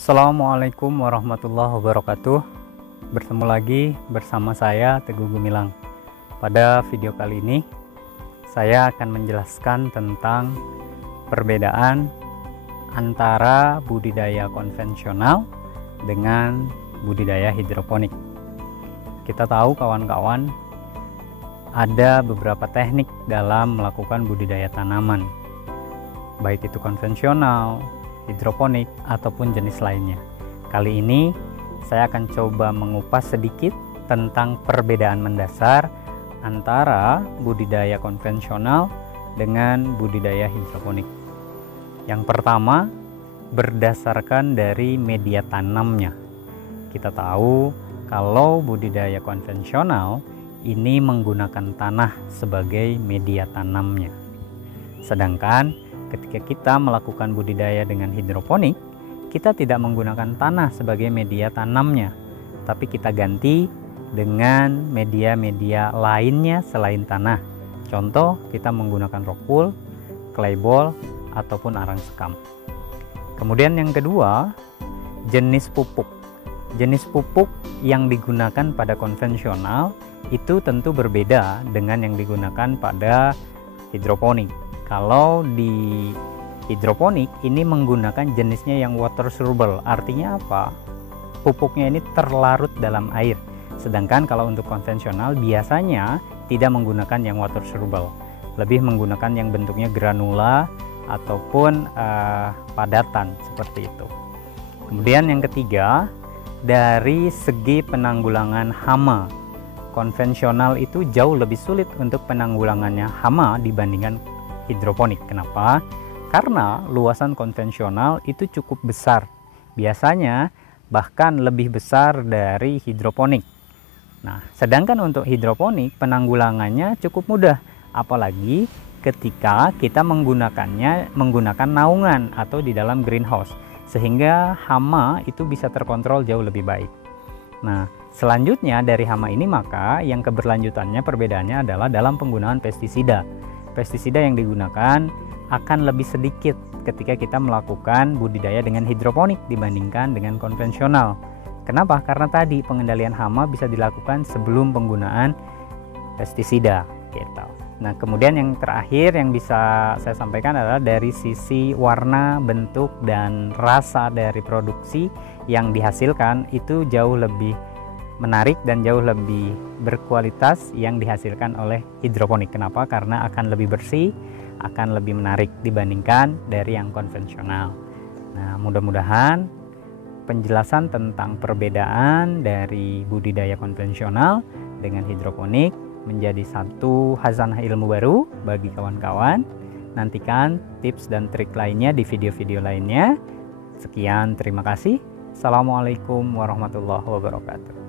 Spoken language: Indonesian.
Assalamualaikum warahmatullahi wabarakatuh. Bertemu lagi bersama saya Teguh Gumilang. Pada video kali ini saya akan menjelaskan tentang perbedaan antara budidaya konvensional dengan budidaya hidroponik. Kita tahu kawan-kawan, ada beberapa teknik dalam melakukan budidaya tanaman, baik itu konvensional, hidroponik, ataupun jenis lainnya. Kali ini saya akan coba mengupas sedikit tentang perbedaan mendasar antara budidaya konvensional dengan budidaya hidroponik. Yang pertama, berdasarkan dari media tanamnya. Kita tahu kalau budidaya konvensional ini menggunakan tanah sebagai media tanamnya. Sedangkan ketika kita melakukan budidaya dengan hidroponik, kita tidak menggunakan tanah sebagai media tanamnya, tapi kita ganti dengan media-media lainnya selain tanah. Contoh, kita menggunakan rock wool, clay ball, ataupun arang sekam. Kemudian yang kedua, jenis pupuk. Jenis pupuk yang digunakan pada konvensional itu tentu berbeda dengan yang digunakan pada hidroponik. Kalau di hidroponik ini menggunakan jenisnya yang water soluble. Artinya apa? Pupuknya ini terlarut dalam air. Sedangkan kalau untuk konvensional biasanya tidak menggunakan yang water soluble, lebih menggunakan yang bentuknya granula ataupun padatan seperti itu. Kemudian yang ketiga, dari segi penanggulangan hama, konvensional itu jauh lebih sulit untuk penanggulangannya hama dibandingkan hidroponik. Kenapa? Karena luasan konvensional itu cukup besar, biasanya bahkan lebih besar dari hidroponik. Nah, sedangkan untuk hidroponik penanggulangannya cukup mudah, apalagi ketika kita menggunakan naungan atau di dalam greenhouse, sehingga hama itu bisa terkontrol jauh lebih baik. Nah, selanjutnya dari hama ini maka yang keberlanjutannya perbedaannya adalah dalam penggunaan pestisida. Pestisida yang digunakan akan lebih sedikit ketika kita melakukan budidaya dengan hidroponik dibandingkan dengan konvensional. Kenapa? Karena tadi pengendalian hama bisa dilakukan sebelum penggunaan pestisida gitu. Nah, kemudian yang terakhir yang bisa saya sampaikan adalah dari sisi warna, bentuk, dan rasa dari produksi yang dihasilkan itu jauh lebih menarik dan jauh lebih berkualitas yang dihasilkan oleh hidroponik. Kenapa? Karena akan lebih bersih, akan lebih menarik dibandingkan dari yang konvensional. Nah, mudah-mudahan penjelasan tentang perbedaan dari budidaya konvensional dengan hidroponik menjadi satu khazanah ilmu baru bagi kawan-kawan. Nantikan tips dan trik lainnya di video-video lainnya. Sekian, terima kasih. Assalamualaikum warahmatullahi wabarakatuh.